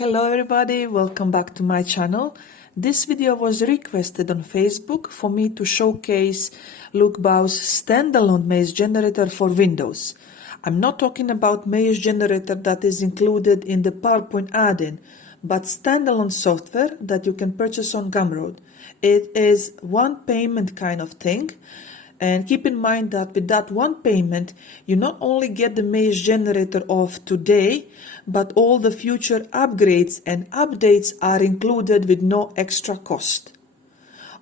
Hello everybody, welcome back to my channel. This video was requested on Facebook for me to showcase Luke Bau's standalone maze generator for Windows. I'm not talking about maze generator that is included in the PowerPoint add-in, but standalone software that you can purchase on Gumroad. It is one payment kind of thing. And keep in mind that with that one payment, you not only get the maze generator of today, but all the future upgrades and updates are included with no extra cost.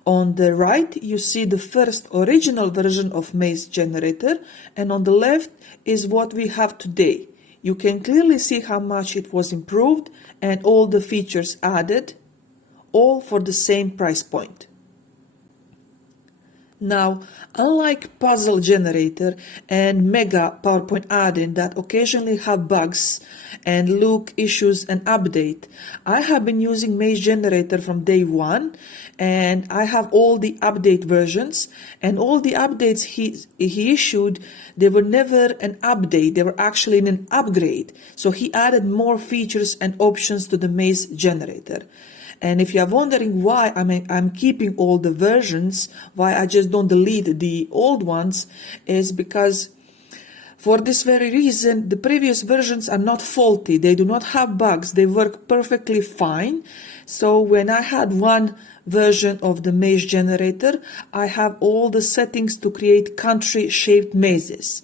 On the right, you see the first original version of maze generator, and on the left is what we have today. You can clearly see how much it was improved and all the features added, all for the same price point. Now, unlike Puzzle Generator and Mega PowerPoint add-in that occasionally have bugs and Luke issues an update, I have been using Maze Generator from day one, and I have all the update versions, and all the updates he issued, they were never an update, they were actually an upgrade. So he added more features and options to the Maze Generator. And if you are wondering why I'm keeping all the versions, why I just don't delete the old ones, is because for this very reason, the previous versions are not faulty. They do not have bugs. They work perfectly fine. So when I had one version of the maze generator, I have all the settings to create country-shaped mazes.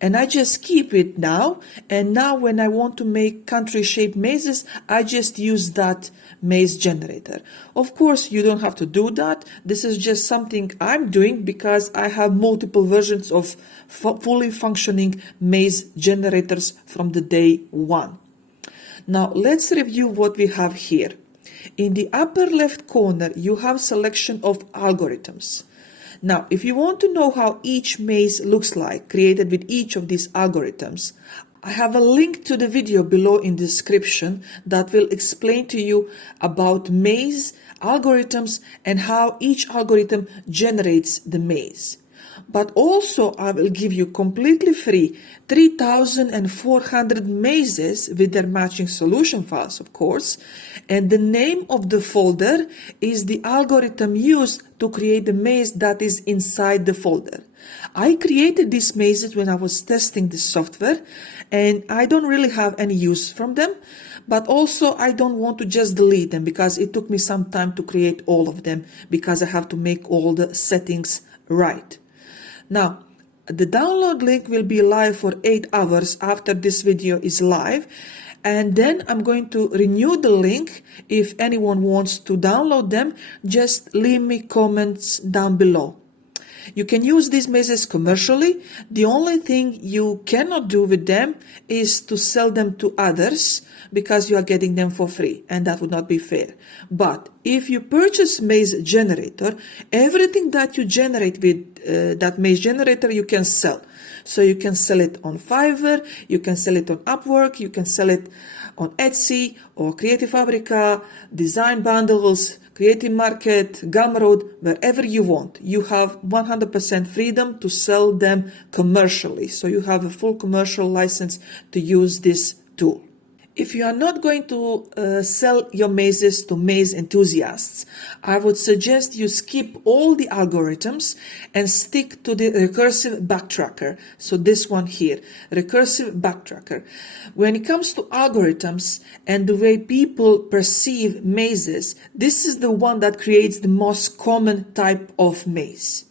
And I just keep it now, and now when I want to make country-shaped mazes, I just use that maze generator. Of course, you don't have to do that. This is just something I'm doing because I have multiple versions of fully functioning maze generators from the day one. Now, let's review what we have here. In the upper left corner, you have selection of algorithms. Now, if you want to know how each maze looks like, created with each of these algorithms, I have a link to the video below in the description that will explain to you about maze algorithms and how each algorithm generates the maze. But also I will give you completely free 3,400 mazes with their matching solution files, of course, and the name of the folder is the algorithm used to create the maze that is inside the folder. I created these mazes when I was testing this software, and I don't really have any use from them, but also I don't want to just delete them because it took me some time to create all of them because I have to make all the settings right. Now, the download link will be live for 8 hours after this video is live, and then I'm going to renew the link. If anyone wants to download them, just leave me comments down below. You can use these mazes commercially. The only thing you cannot do with them is to sell them to others because you are getting them for free, and that would not be fair. But if you purchase Maze Generator, everything that you generate with that Maze Generator you can sell. So you can sell it on Fiverr, you can sell it on Upwork, you can sell it on Etsy or Creative Fabrica, Design Bundles, Creative Market, Gumroad, wherever you want. You have 100% freedom to sell them commercially. So you have a full commercial license to use this tool. If you are not going to sell your mazes to maze enthusiasts, I would suggest you skip all the algorithms and stick to the recursive backtracker. So this one here, recursive backtracker. When it comes to algorithms and the way people perceive mazes, this is the one that creates the most common type of maze.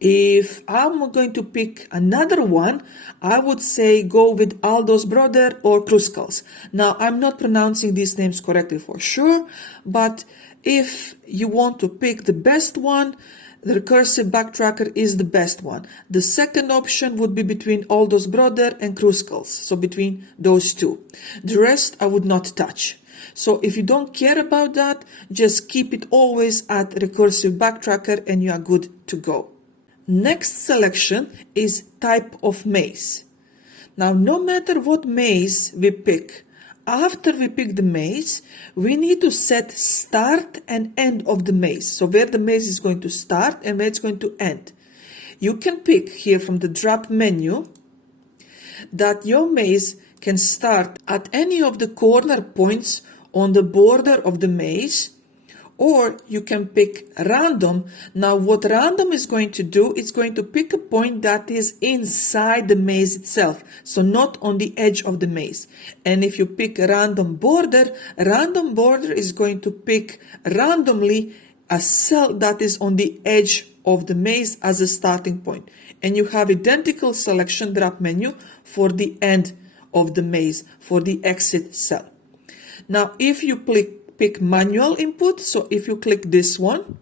If I'm going to pick another one, I would say go with Aldo's brother or Kruskals. Now, I'm not pronouncing these names correctly for sure, but if you want to pick the best one, the recursive backtracker is the best one. The second option would be between Aldo's brother and Kruskals, so between those two. The rest I would not touch. So if you don't care about that, just keep it always at recursive backtracker and you are good to go. Next selection is type of maze. Now, no matter what maze we pick, after we pick the maze, we need to set start and end of the maze. So where the maze is going to start and where it's going to end. You can pick here from the drop menu that your maze can start at any of the corner points on the border of the maze, or you can pick random. Now what random is going to do, it's going to pick a point that is inside the maze itself, so not on the edge of the maze. And if you pick random border is going to pick randomly a cell that is on the edge of the maze as a starting point. And you have identical selection drop menu for the end of the maze, for the exit cell. Now if you pick manual input, so if you click this one,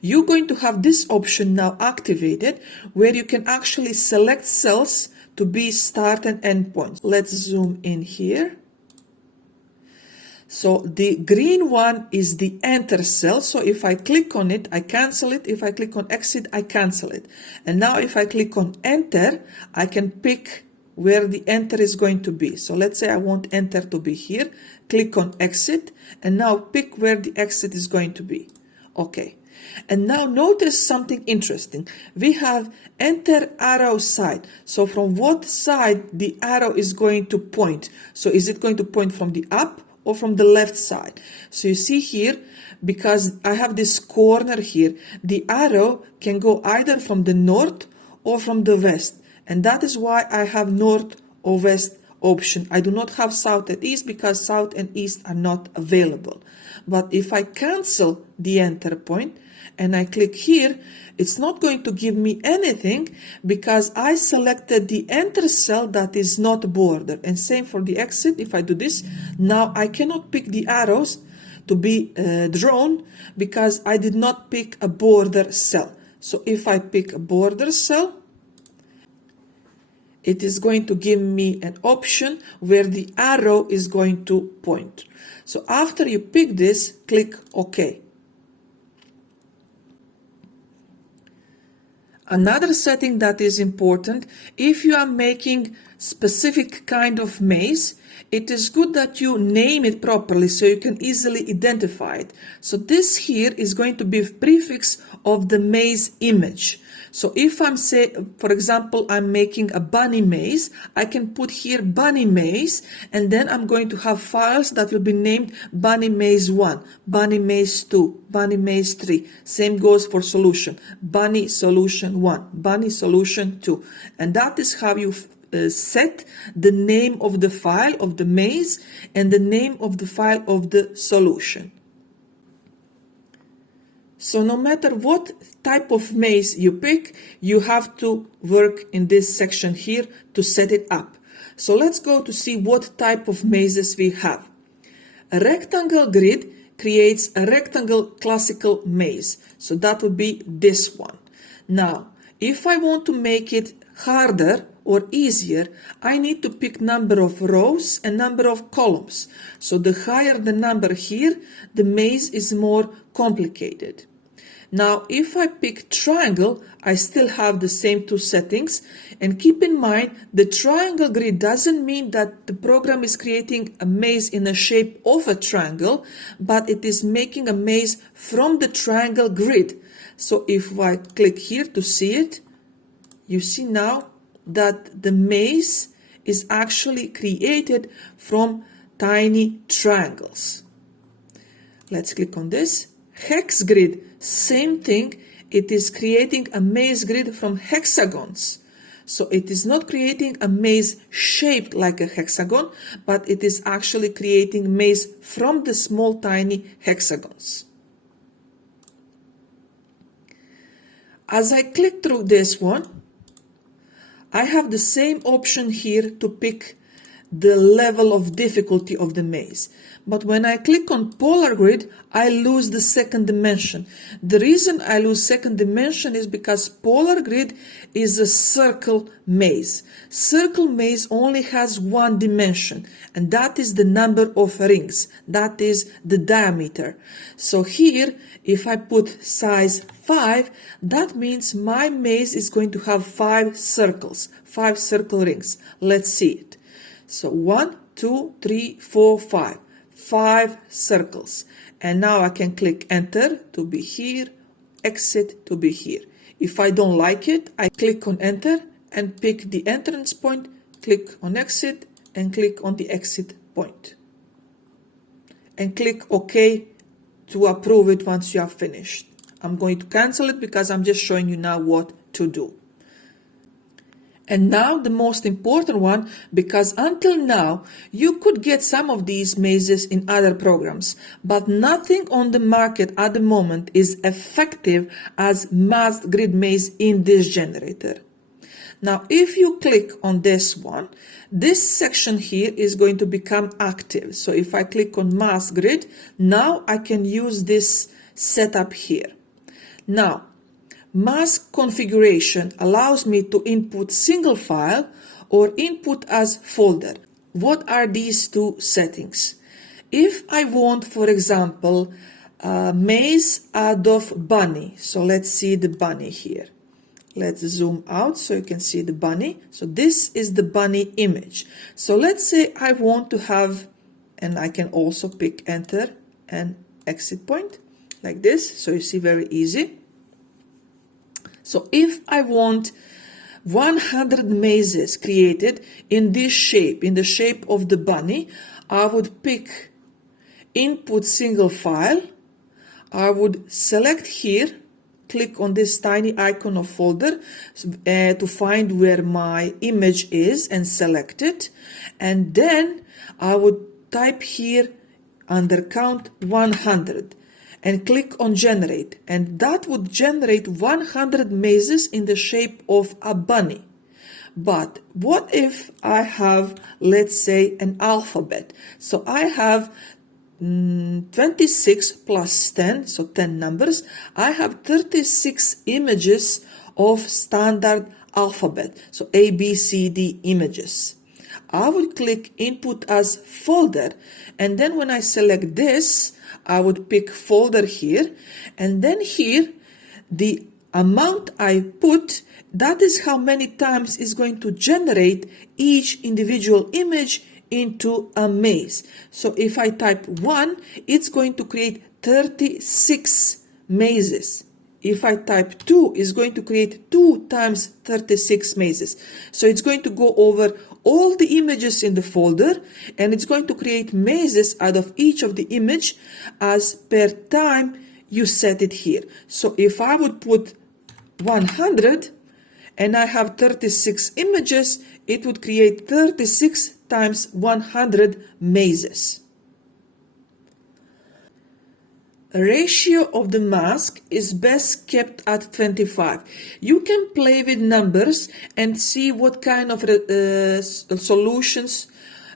you're going to have this option now activated, where you can actually select cells to be start and end points. Let's zoom in here. So the green one is the enter cell. So if I click on it, I cancel it. If I click on exit, I cancel it. And now if I click on enter, I can pick where the enter is going to be. So let's say I want enter to be here. Click on exit, and now pick where the exit is going to be. Okay. And now notice something interesting. We have enter arrow side. So from what side the arrow is going to point? So is it going to point from the up or from the left side? So you see here, because I have this corner here, the arrow can go either from the north or from the west. And that is why I have north or west option. I do not have south and east because south and east are not available. But if I cancel the enter point and I click here, it's not going to give me anything because I selected the enter cell that is not bordered. And same for the exit. If I do this, now I cannot pick the arrows to be drawn because I did not pick a border cell. So if I pick a border cell, it is going to give me an option where the arrow is going to point. So after you pick this, click OK. Another setting that is important, if you are making specific kind of maze, it is good that you name it properly so you can easily identify it. So this here is going to be a prefix of the maze image. So if I'm for example, I'm making a bunny maze, I can put here bunny maze, and then I'm going to have files that will be named bunny maze 1, bunny maze 2, bunny maze 3. Same goes for solution, bunny solution 1, bunny solution 2. And that is how you set the name of the file of the maze and the name of the file of the solution. So no matter what type of maze you pick, you have to work in this section here to set it up. So let's go to see what type of mazes we have. A rectangle grid creates a rectangle classical maze. So that would be this one. Now, if I want to make it harder or easier, I need to pick number of rows and number of columns. So the higher the number here, the maze is more complicated. Now, if I pick triangle, I still have the same two settings. And keep in mind, the triangle grid doesn't mean that the program is creating a maze in the shape of a triangle, but it is making a maze from the triangle grid. So if I click here to see it, you see now that the maze is actually created from tiny triangles. Let's click on this. Hex grid, same thing. It is creating a maze grid from hexagons. So it is not creating a maze shaped like a hexagon, but it is actually creating maze from the small tiny hexagons. As I click through this one, I have the same option here to pick the level of difficulty of the maze. But when I click on polar grid, I lose the second dimension. The reason I lose second dimension is because polar grid is a circle maze. Circle maze only has one dimension, and that is the number of rings. That is the diameter. So here, if I put size 5, that means my maze is going to have 5 circles, 5 circle rings. Let's see it. So 1, 2, 3, 4, 5. 5 circles. And now I can click enter to be here, exit to be here. If I don't like it, I click on enter and pick the entrance point, click on exit and click on the exit point. and click OK to approve it once you have finished. I'm going to cancel it because I'm just showing you now what to do. And now the most important one, because until now you could get some of these mazes in other programs, but nothing on the market at the moment is effective as masked grid maze in this generator. Now if you click on this one, this section here is going to become active. So if I click on masked grid, now I can use this setup here. Now mask configuration allows me to input single file or input as folder. What are these two settings? If I want, for example, a maze out of bunny, so let's see the bunny here. Let's zoom out so you can see the bunny. So this is the bunny image. So let's say I want to have, and I can also pick enter and exit point like this, so you see, very easy. So if I want 100 mazes created in this shape, in the shape of the bunny, I would pick input single file. I would select here, click on this tiny icon of folder to find where my image is and select it. And then I would type here under count 100. And click on generate, and that would generate 100 mazes in the shape of a bunny. But what if I have, let's say, an alphabet? So I have 26 plus 10, so 10 numbers. I have 36 images of standard alphabet, so A, B, C, D images. I would click input as folder, and then when I select this, I would pick folder here, and then here the amount I put, that is how many times is going to generate each individual image into a maze. So if I type 1, it's going to create 36 mazes. If I type 2, it's going to create 2 times 36 mazes. So it's going to go over all the images in the folder, and it's going to create mazes out of each of the image as per time you set it here. So if I would put 100 and I have 36 images, it would create 36 times 100 mazes. Ratio of the mask is best kept at 25. You can play with numbers and see what kind of solutions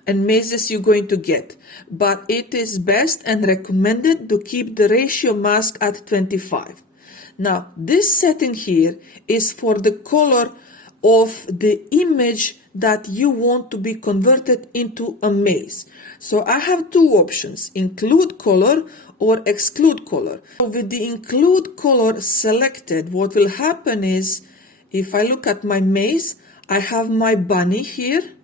and mazes you're going to get, but it is best and recommended to keep the ratio mask at 25. Now this setting here is for the color of the image that you want to be converted into a maze. So I have two options, include color or exclude color. So with the include color selected, what will happen is, if I look at my maze, I have my bunny here,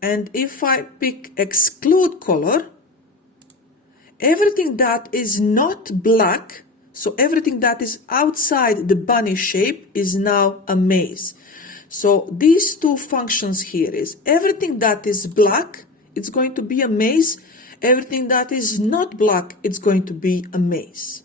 and if I pick exclude color, everything that is not black, so everything that is outside the bunny shape, is now a maze. So these two functions here is everything that is black, it's going to be a maze. Everything that is not black, it's going to be a maze.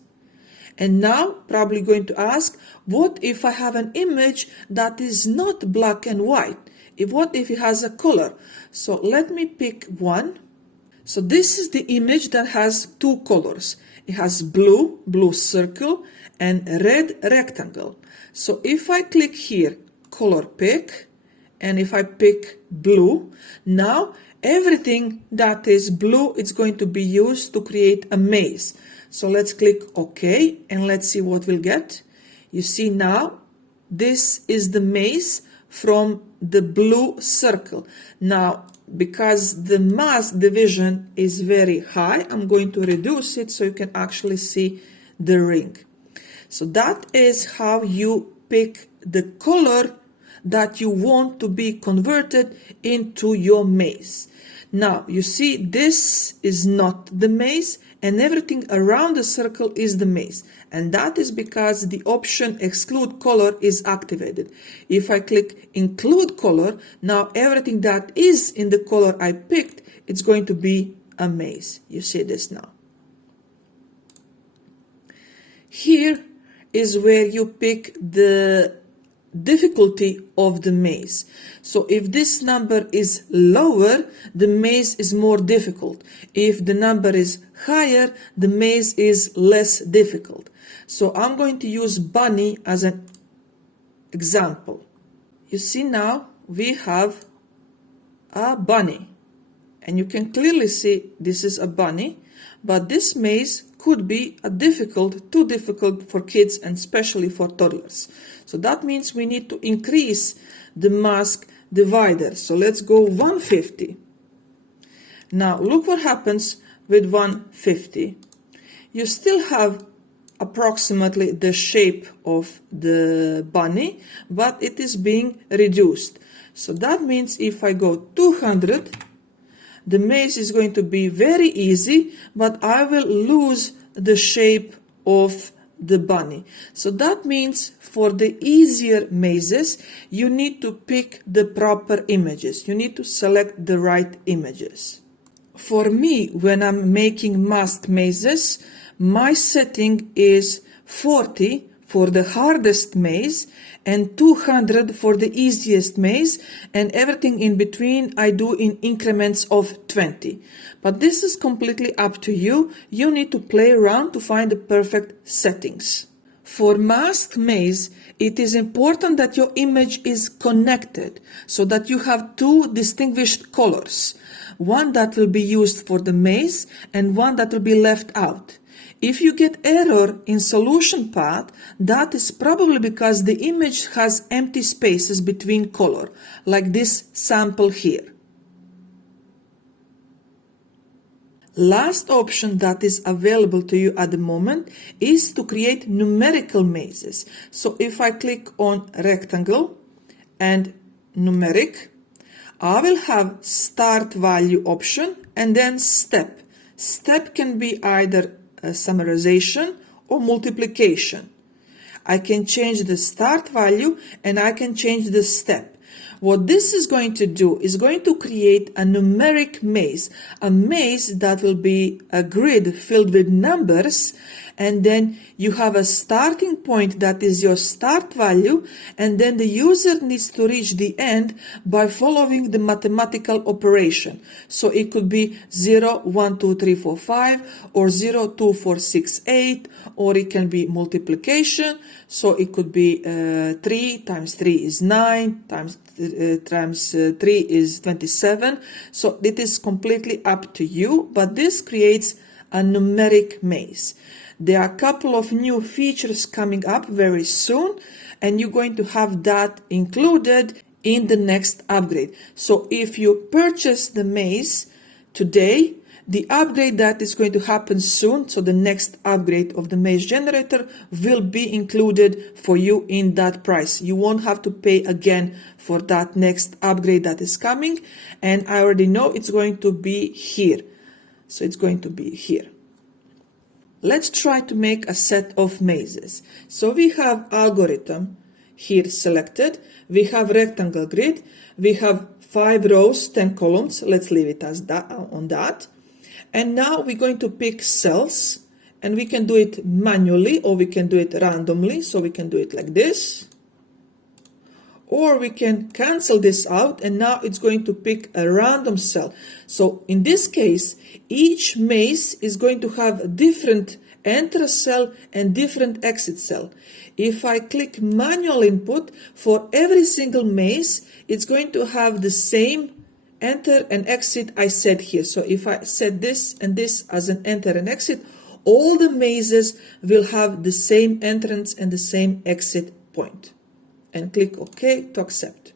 And now probably going to ask, what if I have an image that is not black and white? What if it has a color? So let me pick one. So this is the image that has two colors. It has blue circle, and red rectangle. So if I click here, color pick, and if I pick blue, now everything that is blue is going to be used to create a maze. So let's click OK, and let's see what we'll get. You see now, this is the maze from the blue circle. Now, because the mask division is very high, I'm going to reduce it so you can actually see the ring. So that is how you pick the color that you want to be converted into your maze. Now, you see, this is not the maze, and everything around the circle is the maze. And that is because the option exclude color is activated. If I click include color, now everything that is in the color I picked, it's going to be a maze. You see this now. Here is where you pick the difficulty of the maze. So if this number is lower, the maze is more difficult. If the number is higher, the maze is less difficult. So I'm going to use bunny as an example. You see now we have a bunny, and you can clearly see this is a bunny, but this maze could be too difficult for kids and especially for toddlers. So that means we need to increase the mask divider. So let's go 150. Now look what happens with 150. You still have approximately the shape of the bunny, but it is being reduced. So that means if I go 200, the maze is going to be very easy, but I will lose the shape of the bunny. So that means for the easier mazes, you need to pick the proper images. You need to select the right images. For me, when I'm making mask mazes, my setting is 40 for the hardest maze and 200 for the easiest maze, and everything in between I do in increments of 20. But this is completely up to you. You need to play around to find the perfect settings. For masked maze, it is important that your image is connected so that you have two distinguished colors. One that will be used for the maze and one that will be left out. If you get error in solution path, that is probably because the image has empty spaces between color, like this sample here. Last option that is available to you at the moment is to create numerical mazes. So if I click on rectangle and numeric, I will have start value option and then step. Step can be either summarization or multiplication. I can change the start value and I can change the step. What this is going to do is going to create a numeric maze, a maze that will be a grid filled with numbers, and then you have a starting point that is your start value, and then the user needs to reach the end by following the mathematical operation. So it could be 0, 1, 2, 3, 4, 5, or 0, 2, 4, 6, 8, or it can be multiplication. So it could be 3 times 3 is 9, times 3 is 27. So it is completely up to you, but this creates a numeric maze. There are a couple of new features coming up very soon, and you're going to have that included in the next upgrade. So if you purchase the maze today, the upgrade that is going to happen soon, so the next upgrade of the maze generator, will be included for you in that price. You won't have to pay again for that next upgrade that is coming, and I already know it's going to be here. So it's going to be here. Let's try to make a set of mazes. So we have algorithm here selected. We have rectangle grid. We have 5 rows, 10 columns. Let's leave it as that on that. And now we're going to pick cells, and we can do it manually or we can do it randomly. So we can do it like this. Or we can cancel this out, and now it's going to pick a random cell. So in this case, each maze is going to have a different enter cell and different exit cell. If I click manual input, for every single maze, it's going to have the same enter and exit I set here. So if I set this and this as an enter and exit, all the mazes will have the same entrance and the same exit point. And click OK to accept.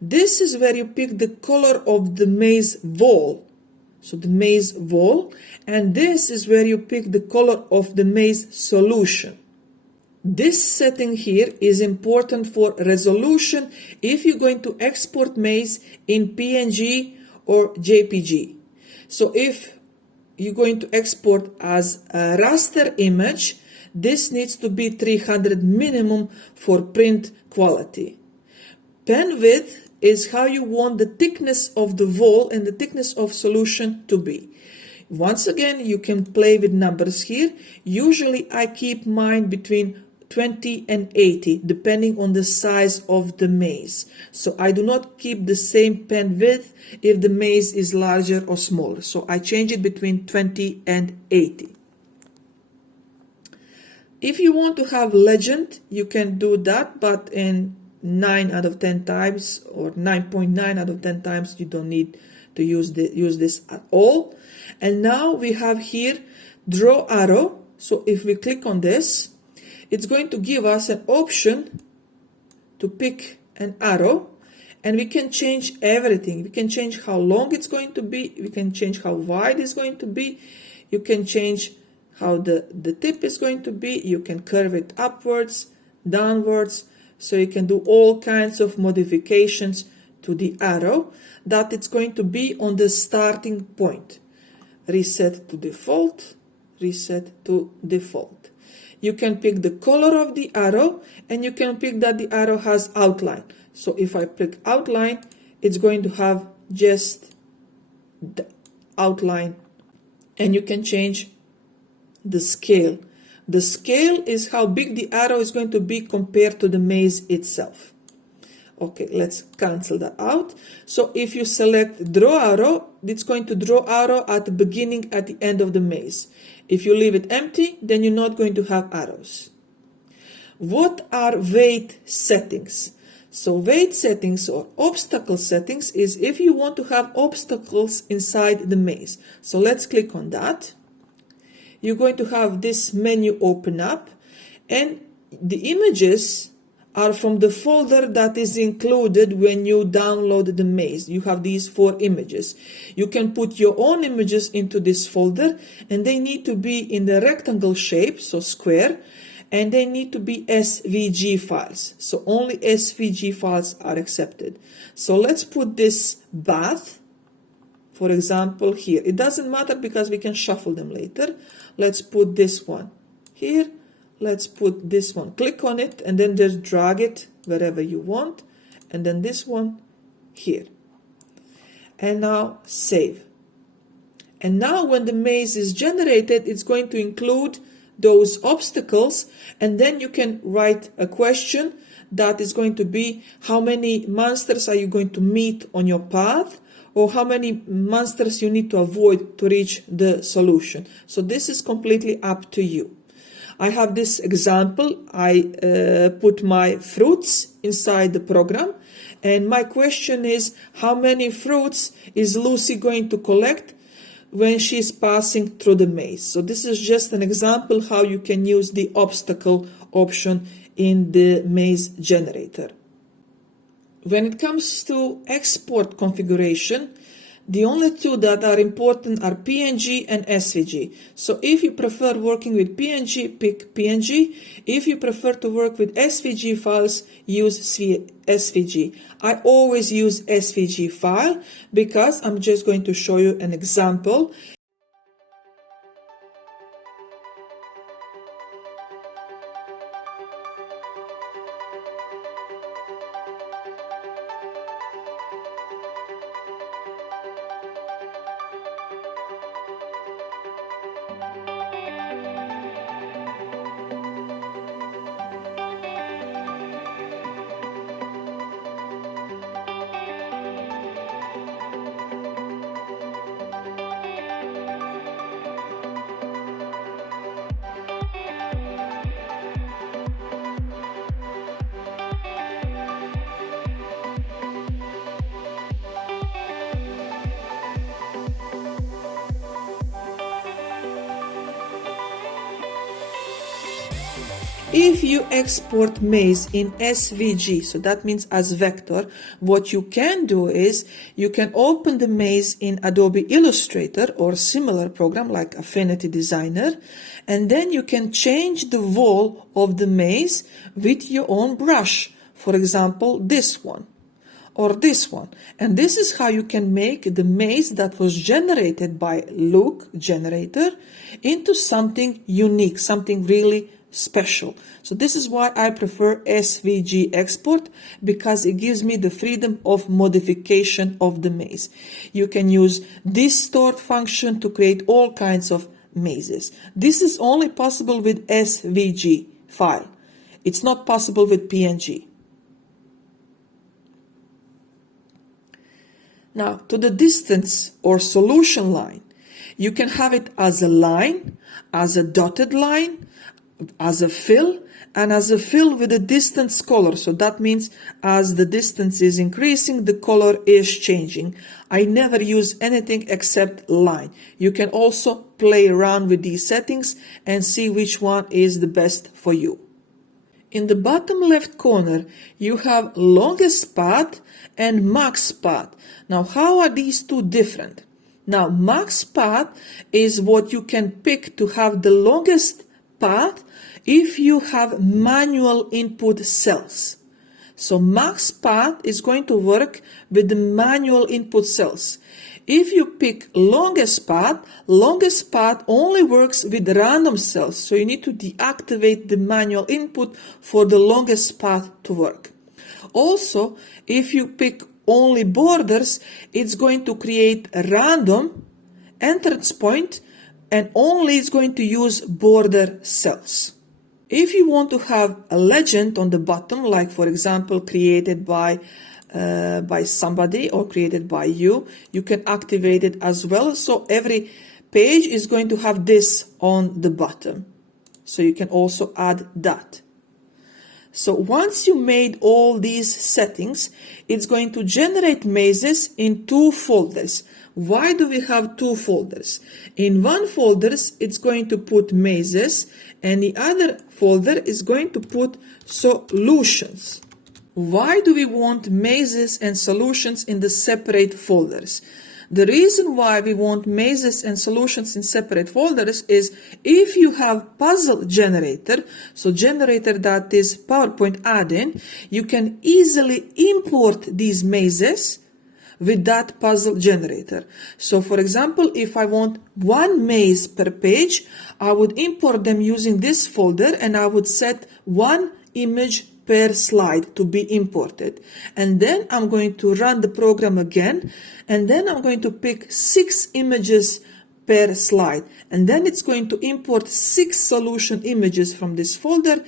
This is where you pick the color of the maze wall. So the maze wall. And this is where you pick the color of the maze solution. This setting here is important for resolution if you're going to export maze in PNG or JPG. So if you're going to export as a raster image, this needs to be 300 minimum for print quality. Pen width is how you want the thickness of the wall and the thickness of solution to be. Once again, you can play with numbers here. Usually I keep mine between 20 and 80, depending on the size of the maze. So I do not keep the same pen width if the maze is larger or smaller. So I change it between 20 and 80. If you want to have legend, you can do that, but in 9 out of 10 times or 9.9 out of 10 times, you don't need to use this at all. And now we have here draw arrow. So if we click on this, it's going to give us an option to pick an arrow, and we can change everything. We can change how long it's going to be. We can change how wide it's going to be. You can change how the tip is going to be. You can curve it upwards, downwards. So you can do all kinds of modifications to the arrow that it's going to be on the starting point. Reset to default, reset to default. You can pick the color of the arrow, and you can pick that the arrow has outline. So if I pick outline, it's going to have just the outline. And you can change the scale. The scale is how big the arrow is going to be compared to the maze itself. Okay, let's cancel that out. So if you select draw arrow, it's going to draw arrow at the beginning, at the end of the maze. If you leave it empty, then you're not going to have arrows. What are weight settings? So weight settings or obstacle settings is if you want to have obstacles inside the maze. So let's click on that. You're going to have this menu open up, and the images are from the folder that is included when you download the maze. You have these 4 images. You can put your own images into this folder, and they need to be in the rectangle shape, so square, and they need to be SVG files. So only SVG files are accepted. So let's put this bath, for example, here. It doesn't matter because we can shuffle them later. Let's put this one here. Let's put this one. Click on it and then just drag it wherever you want. And then this one here. And now save. And now when the maze is generated, it's going to include those obstacles. And then you can write a question that is going to be how many monsters are you going to meet on your path, or how many monsters you need to avoid to reach the solution. So this is completely up to you. I have this example. I put my fruits inside the program, and my question is how many fruits is Lucy going to collect when she's passing through the maze. So this is just an example how you can use the obstacle option in the maze generator. When it comes to export configuration, the only 2 that are important are PNG and SVG. So if you prefer working with PNG, pick PNG. If you prefer to work with SVG files, use SVG. I always use SVG file because I'm just going to show you an example. If you export maze in SVG, so that means as vector, what you can do is you can open the maze in Adobe Illustrator or similar program like Affinity Designer, and then you can change the wall of the maze with your own brush. For example, this one or this one. And this is how you can make the maze that was generated by Look Generator into something unique, something really special. So this is why I prefer SVG export, because it gives me the freedom of modification of the maze. You can use this stored function to create all kinds of mazes. This is only possible with SVG file. It's not possible with PNG. Now, to the distance or solution line, you can have it as a line, as a dotted line, as a fill, and as a fill with a distance color. So that means as the distance is increasing, the color is changing. I never use anything except line. You can also play around with these settings and see which one is the best for you. In the bottom left corner, you have longest path and max path. Now, how are these two different? Now, max path is what you can pick to have the longest path if you have manual input cells. So max path is going to work with the manual input cells. If you pick longest path only works with random cells. So you need to deactivate the manual input for the longest path to work. Also, if you pick only borders, it's going to create a random entrance point and only is going to use border cells. If you want to have a legend on the bottom, like for example created by somebody or created by you, you can activate it as well. So every page is going to have this on the bottom. So you can also add that. So once you made all these settings, it's going to generate mazes in two folders. Why do we have two folders? In one folder, it's going to put mazes, and the other folder is going to put solutions. Why do we want mazes and solutions in the separate folders? The reason why we want mazes and solutions in separate folders is if you have puzzle generator, so generator that is PowerPoint add-in, you can easily import these mazes with that puzzle generator. So for example, if I want one maze per page, I would import them using this folder and I would set one image per slide to be imported. And then I'm going to run the program again, and then I'm going to pick 6 images per slide. And then it's going to import 6 solution images from this folder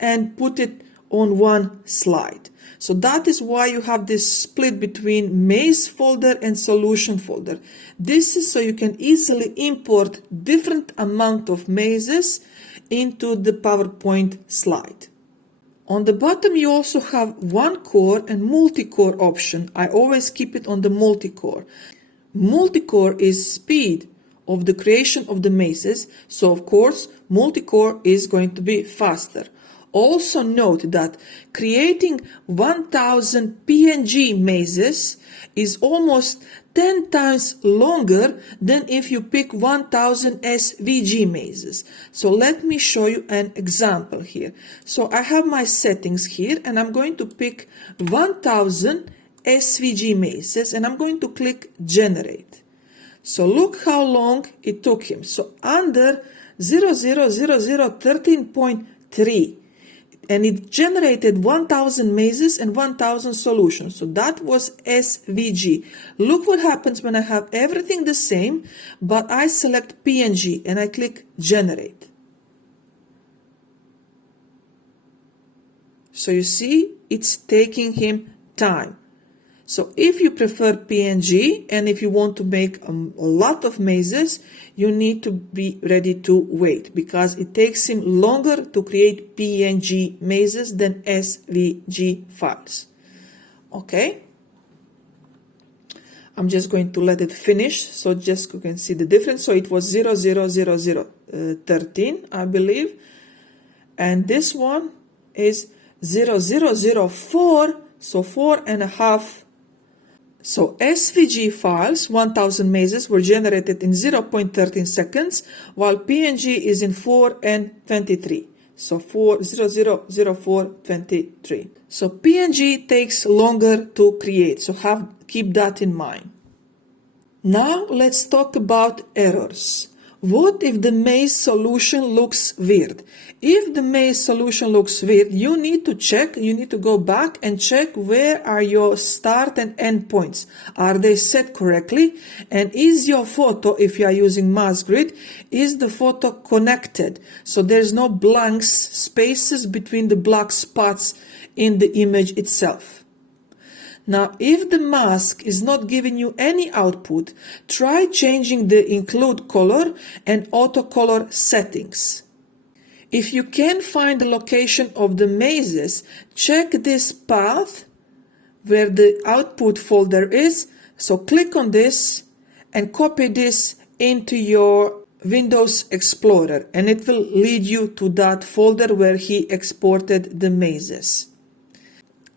and put it on one slide. So that is why you have this split between maze folder and solution folder. This is so you can easily import different amount of mazes into the PowerPoint slide. On the bottom, you also have one core and multi-core option. I always keep it on the multi-core. Multi-core is speed of the creation of the mazes. So of course, multi-core is going to be faster. Also note that creating 1000 PNG mazes is almost 10 times longer than if you pick 1000 SVG mazes. So let me show you an example here. So I have my settings here and I'm going to pick 1000 SVG mazes and I'm going to click generate. So look how long it took him. So under 000013.3. And it generated 1000 mazes and 1000 solutions. So that was SVG. Look what happens when I have everything the same, but I select PNG and I click generate. So you see, it's taking him time. So if you prefer PNG and if you want to make a lot of mazes, you need to be ready to wait because it takes him longer to create PNG mazes than SVG files. Okay. I'm just going to let it finish so just you can see the difference. So it was 000013, I believe. And this one is 0004, so 4.5. So SVG files, 1000 mazes, were generated in 0.13 seconds, while PNG is in 4 and 23. So 000423. So PNG takes longer to create, so keep that in mind. Now let's talk about errors. What if the maze solution looks weird? If the maze solution looks weird, you need to go back and check where are your start and end points. Are they set correctly? And is your photo, if you are using mass grid, is the photo connected? So there's no blanks, spaces between the black spots in the image itself. Now, if the mask is not giving you any output, try changing the include color and auto color settings. If you can't find the location of the mazes, check this path where the output folder is. So click on this and copy this into your Windows Explorer, and it will lead you to that folder where he exported the mazes.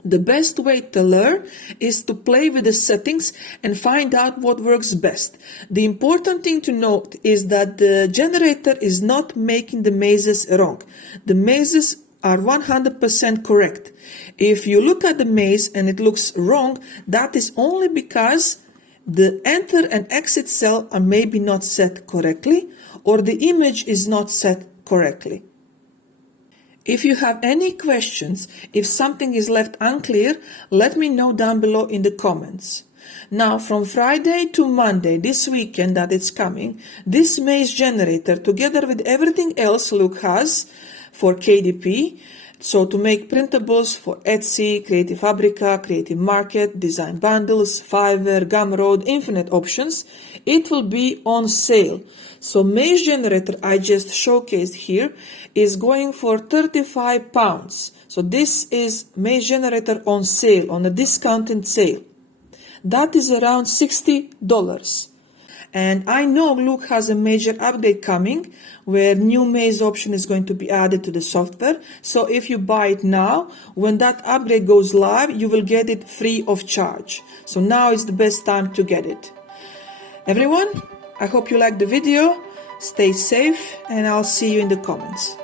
The best way to learn is to play with the settings and find out what works best. The important thing to note is that the generator is not making the mazes wrong. The mazes are 100% correct. If you look at the maze and it looks wrong, that is only because the enter and exit cell are maybe not set correctly, or the image is not set correctly. If you have any questions, if something is left unclear, let me know down below in the comments. Now, from Friday to Monday, this weekend that it's coming, this maze generator, together with everything else Luke has for KDP, so to make printables for Etsy, Creative Fabrica, Creative Market, Design Bundles, Fiverr, Gumroad, infinite options, it will be on sale. So maze generator I just showcased here is going for £35. So this is maze generator on sale, on a discounted sale. That is around $60. And I know Luke has a major update coming where new maze option is going to be added to the software. So if you buy it now, when that upgrade goes live, you will get it free of charge. So now is the best time to get it. Everyone, I hope you liked the video. Stay safe and I'll see you in the comments.